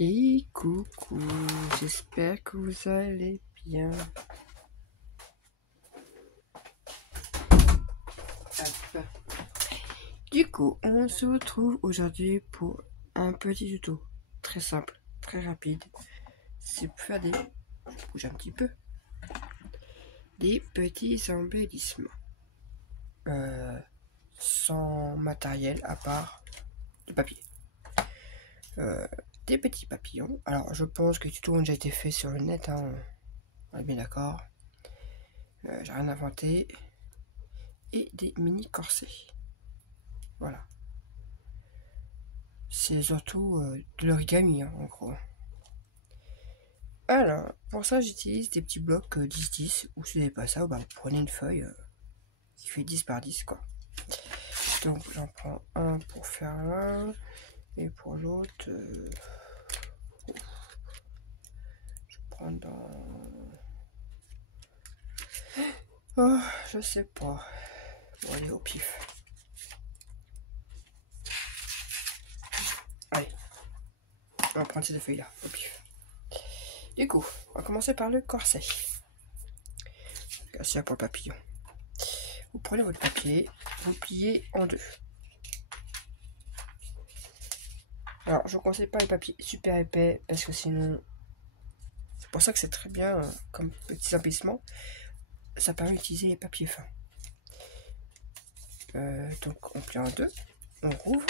Et coucou, j'espère que vous allez bien. Hop. Du coup, on se retrouve aujourd'hui pour un petit tuto très simple, très rapide. C'est pour faire je bouge un petit peu, des petits embellissements. Sans matériel à part du papier. Des petits papillons. Alors, je pense que les tutos ont déjà été faits sur le net, hein. On est bien d'accord. J'ai rien inventé. Et des mini corsets. Voilà. C'est surtout de l'origami, hein, en gros. Alors, pour ça, j'utilise des petits blocs 10-10. Ou si vous n'avez pas ça, bah, vous prenez une feuille qui fait 10 par 10, quoi. Donc, j'en prends un pour faire là. Et pour l'autre, je prends dans... Oh, je sais pas. Bon, allez, au pif. Allez. On va prendre ces deux feuilles-là, au pif. Du coup, on va commencer par le corset. C'est pour le papillon. Vous prenez votre papier, vous le pliez en deux. Alors, je ne conseille pas les papiers super épais parce que sinon, c'est pour ça que c'est très bien comme petit embellissement. Ça permet d'utiliser les papiers fins. Donc, on plie en deux, on rouvre,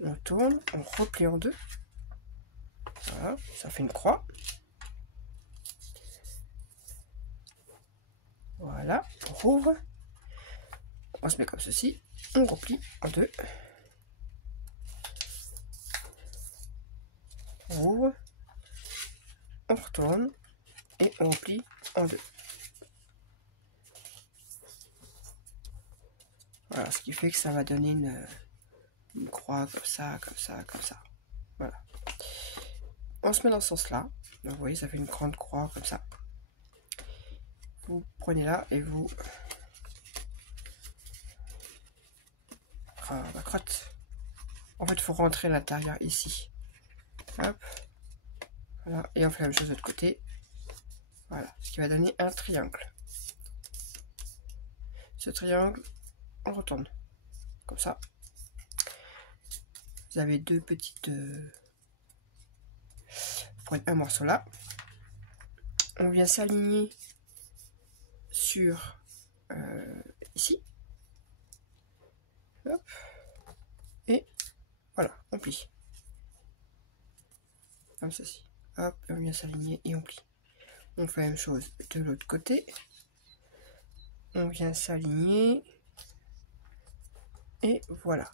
on tourne, on replie en deux. Voilà, ça fait une croix. Voilà, on rouvre. On se met comme ceci, on replie en deux. On ouvre, on retourne et on replie en deux. Voilà, ce qui fait que ça va donner une croix comme ça, comme ça, comme ça. Voilà. On se met dans ce sens-là. Donc vous voyez, ça fait une grande croix comme ça. Vous prenez là et vous... Ah, la crotte. En fait, il faut rentrer à l'intérieur ici. Hop. Voilà. Et on fait la même chose de l'autre côté. Voilà. Ce qui va donner un triangle. Ce triangle, on retourne. Comme ça. Vous avez deux petites... Vous prenez un morceau là. On vient s'aligner sur... ici. Hop. Et voilà, on plie. Comme ceci. Hop, on vient s'aligner et on plie. On fait la même chose de l'autre côté. On vient s'aligner. Et voilà.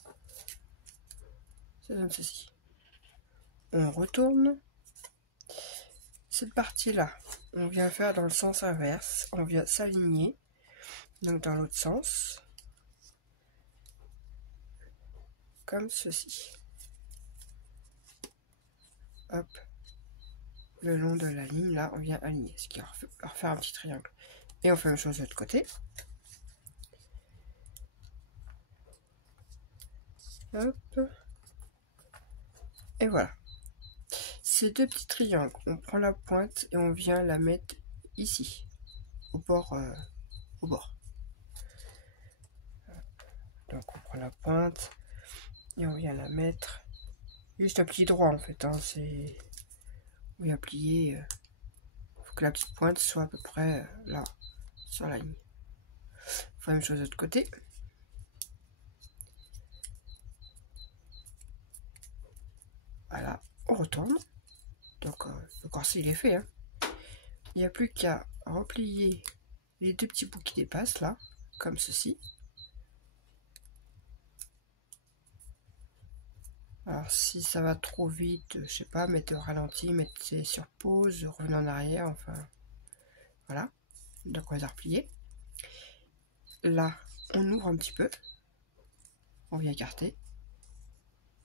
Ça donne ceci. On retourne. Cette partie-là, on vient faire dans le sens inverse. On vient s'aligner. Donc dans l'autre sens. Comme ceci. Hop. Le long de la ligne, là, on vient aligner. Ce qui va refaire un petit triangle. Et on fait la même chose de l'autre côté. Hop. Et voilà. Ces deux petits triangles, on prend la pointe et on vient la mettre ici, au bord. Donc on prend la pointe et on vient la mettre juste à pli droit en fait. Hein, c'est on vient plier. Faut que la petite pointe soit à peu près là sur la ligne. On fait la même chose de l'autre côté. Voilà, on retourne. Donc le corset il est fait. Hein. Il n'y a plus qu'à replier les deux petits bouts qui dépassent là, comme ceci. Alors si ça va trop vite, je sais pas, mettez au ralenti, mettez sur pause, revenez en arrière, enfin voilà. Donc on va les replier. Là, on ouvre un petit peu, on vient écarter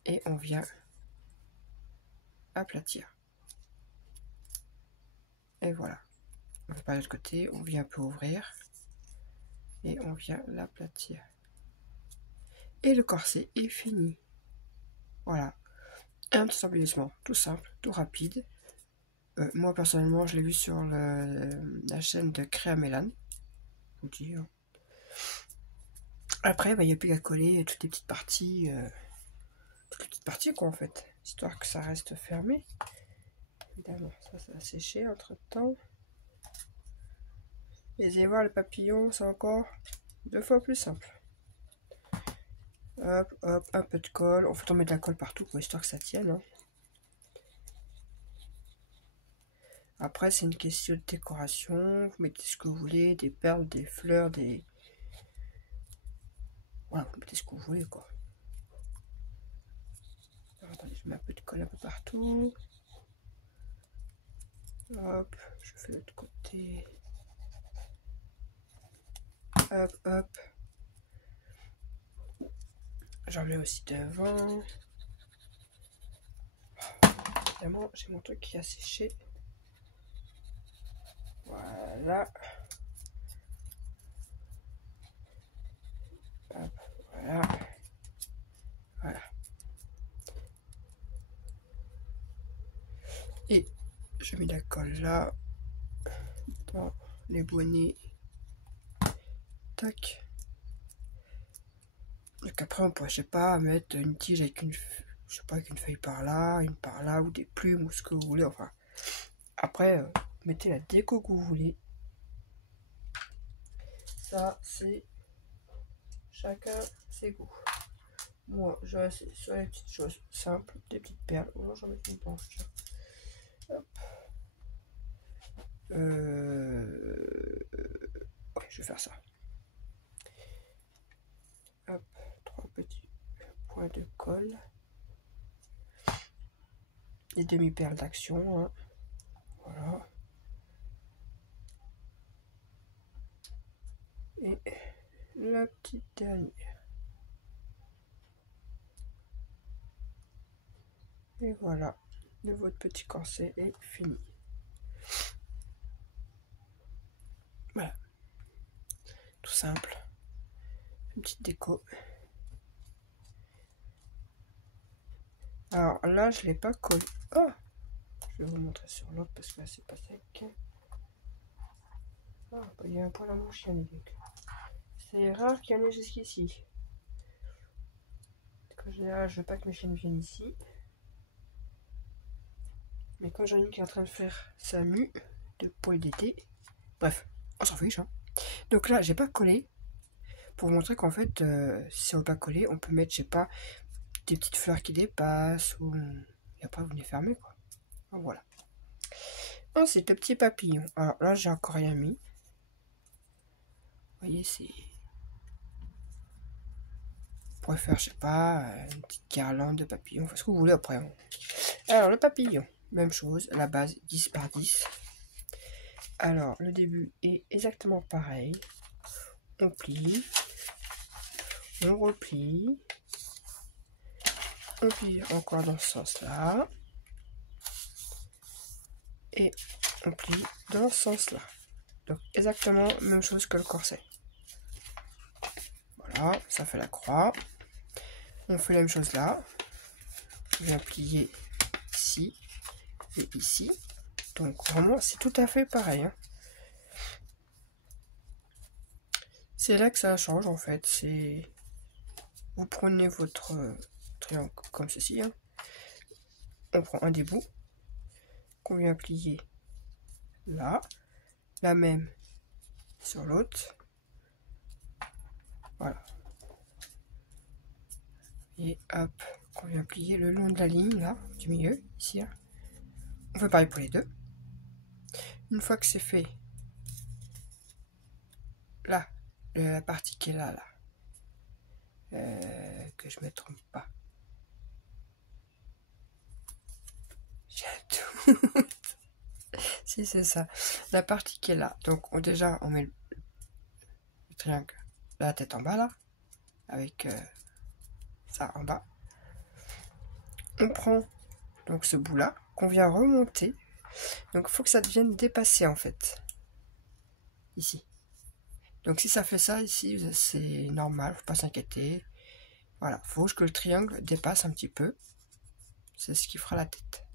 et on vient aplatir. Et voilà. On fait pas de l'autre côté, on vient un peu ouvrir et on vient l'aplatir. Et le corset est fini. Voilà. un petit embellissement tout simple, tout rapide. Moi personnellement je l'ai vu sur la chaîne de Créa Mélane. Je vous dis, hein. Après il n'y a plus qu'à coller toutes les petites parties quoi en fait, histoire que ça reste fermé. Évidemment ça va sécher entre temps. Et vous allez voir, le papillon c'est encore 2 fois plus simple. Hop hop, un peu de colle, en fait on met de la colle partout pour histoire que ça tienne, hein. Après, c'est une question de décoration. Vous mettez ce que vous voulez, des perles, des fleurs, des... Voilà, vous mettez ce que vous voulez, quoi. Alors, attendez, je mets un peu de colle un peu partout. Hop, je fais de l'autre côté. Hop, hop. J'en mets aussi devant. Évidemment, j'ai mon truc qui a séché. Voilà. Hop, voilà. Voilà. Et je mets la colle là. Dans les bonnets. Tac. Donc après, on pourrait, je sais pas, mettre une tige avec une, je sais pas, avec une feuille par là, une par là, ou des plumes, ou ce que vous voulez. Enfin, après, mettez la déco que vous voulez. Ça, c'est chacun ses goûts. Moi, je reste sur les petites choses simples, des petites perles. Moi, j'en mets une blanche. Tiens. Hop. Ouais, je vais faire ça. Hop, 3 petits points de colle. Les demi-perles d'action, hein. Voilà. Et la petite dernière. Et voilà, votre petit corset est fini. Voilà, tout simple. Une petite déco. Alors là, je l'ai pas collé. Oh, je vais vous montrer sur l'autre parce que là, c'est pas sec. Ah, il y a un poil à mouche, il y en a des. C'est rare qu'il y en ait jusqu'ici. En général, je veux pas que mes chiennes viennent ici. Mais quand j'en ai une qui est en train de faire sa mue de poil d'été, bref, on s'en fiche, hein. Donc là, j'ai pas collé pour vous montrer qu'en fait, si on veut pas coller, on peut mettre, je sais pas, des petites fleurs qui dépassent ou et après vous venez fermer quoi. Donc, voilà. Ensuite, le petit papillon. Alors là, j'ai encore rien mis. Vous voyez, c'est. Vous pourrez faire, je sais pas, une petite guirlande de papillon, enfin ce que vous voulez après. Hein. Alors, le papillon, même chose, la base 10 par 10. Alors, le début est exactement pareil. On plie, on replie, on plie encore dans ce sens-là, et on plie dans ce sens-là. Donc, exactement même chose que le corset. Voilà, ça fait la croix. On fait la même chose là. Je viens plier ici et ici. Donc, vraiment, c'est tout à fait pareil. Hein. C'est là que ça change en fait. C'est vous prenez votre triangle comme ceci. Hein. On prend un des bouts qu'on vient plier là, la même sur l'autre. Voilà. Et hop, qu'on vient plier le long de la ligne là, du milieu, ici. Hein. On fait pareil pour les deux. Une fois que c'est fait, là, la partie qui est là, que je me trompe pas. J'ai tout. Si c'est ça, la partie qui est là. Donc déjà on met le triangle, la tête en bas là, avec ça en bas. On prend donc ce bout là qu'on vient remonter. Donc il faut que ça devienne dépassé en fait. Ici. Donc si ça fait ça ici, c'est normal, faut pas s'inquiéter. Voilà, faut que le triangle dépasse un petit peu. C'est ce qui fera la tête.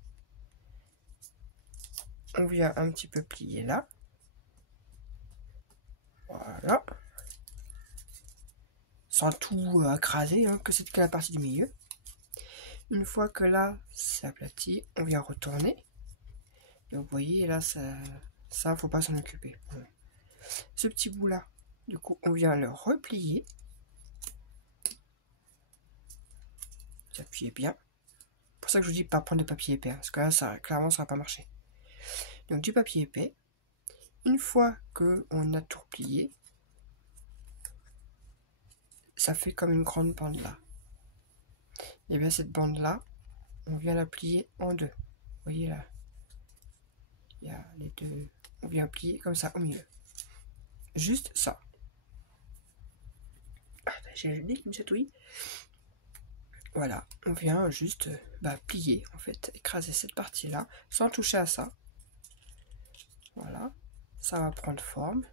On vient un petit peu plier là. Voilà. Sans tout écraser, hein, que c'est que la partie du milieu. Une fois que là, c'est aplati, on vient retourner. Donc vous voyez, là, ça faut pas s'en occuper. Bon. Ce petit bout-là, du coup, on vient le replier. Vous appuyez bien. C'est pour ça que je vous dis pas prendre de papier épais, hein, parce que là, ça, clairement, ça va pas marcher. Donc du papier épais. Une fois que on a tout replié, ça fait comme une grande bande là. Et bien cette bande là, on vient la plier en deux. Vous voyez là, il y a les deux. On vient plier comme ça au milieu. Juste ça. Ah, j'ai le nez qui me chatouille. Voilà, on vient juste plier en fait, écraser cette partie là, sans toucher à ça. Voilà, ça va prendre forme.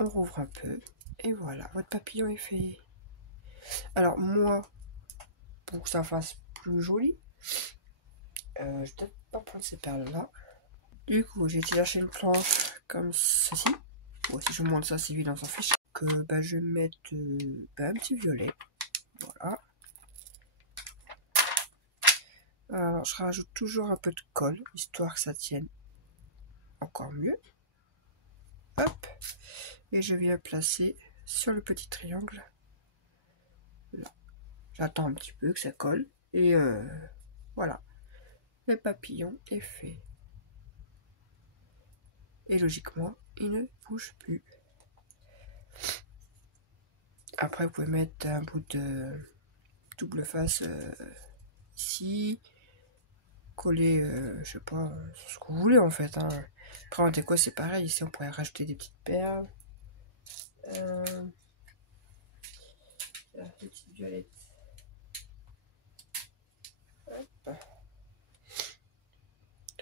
On rouvre un peu et voilà, votre papillon est fait. Alors moi, pour que ça fasse plus joli, je vais peut-être pas prendre ces perles là. Du coup, j'ai lâché une planche comme ceci. Bon, si je vous montre ça, c'est évident, on s'en fiche. Que je vais mettre un petit violet. Voilà. Alors, je rajoute toujours un peu de colle, histoire que ça tienne encore mieux. Hop. Et je viens placer sur le petit triangle. Là. J'attends un petit peu que ça colle. Et voilà. Le papillon est fait. Et logiquement, il ne bouge plus. Après, vous pouvez mettre un bout de double face ici. Coller, je sais pas, ce que vous voulez en fait. Hein. Après, en déco, c'est pareil. Ici, on pourrait rajouter des petites perles. Des petites violettes. Hop.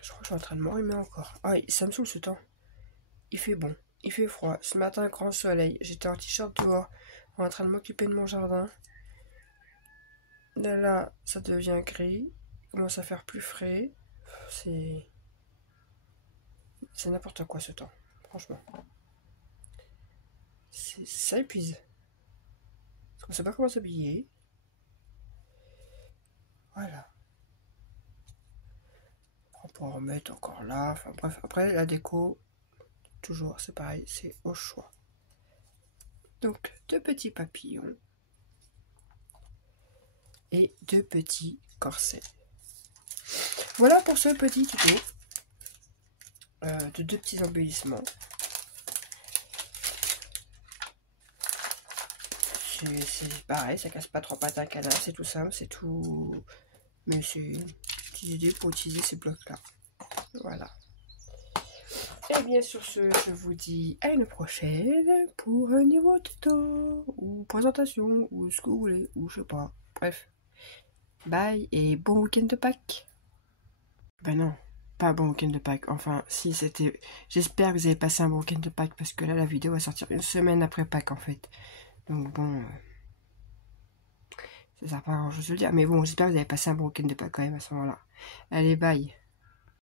Je crois que je suis en train de m'enrhumer encore. Ah, ça me saoule ce temps. Il fait bon, il fait froid. Ce matin, grand soleil. J'étais en t-shirt dehors, en train de m'occuper de mon jardin. De là, ça devient gris. Il commence à faire plus frais. C'est n'importe quoi ce temps, franchement. Ça épuise. Parce qu'on sait pas comment s'habiller. Voilà. On peut en remettre encore là. Enfin bref, après la déco, toujours c'est pareil, c'est au choix. Donc deux petits papillons et deux petits corsets. Voilà pour ce petit tuto de deux petits embellissements. C'est pareil, ça casse pas trop pattes à un canard, c'est tout simple, c'est tout. Mais c'est une petite idée pour utiliser ces blocs là. Voilà. Et bien sur ce, je vous dis à une prochaine pour un nouveau tuto ou présentation ou ce que vous voulez ou je sais pas. Bref. Bye et bon week-end de Pâques. Ben non, pas bon week-end de Pâques. Enfin, si c'était... J'espère que vous avez passé un bon week-end de Pâques parce que là, la vidéo va sortir une semaine après Pâques en fait. Donc bon... ça sert pas à grand chose de le dire. Mais bon, j'espère que vous avez passé un bon week-end de Pâques quand même à ce moment-là. Allez, bye.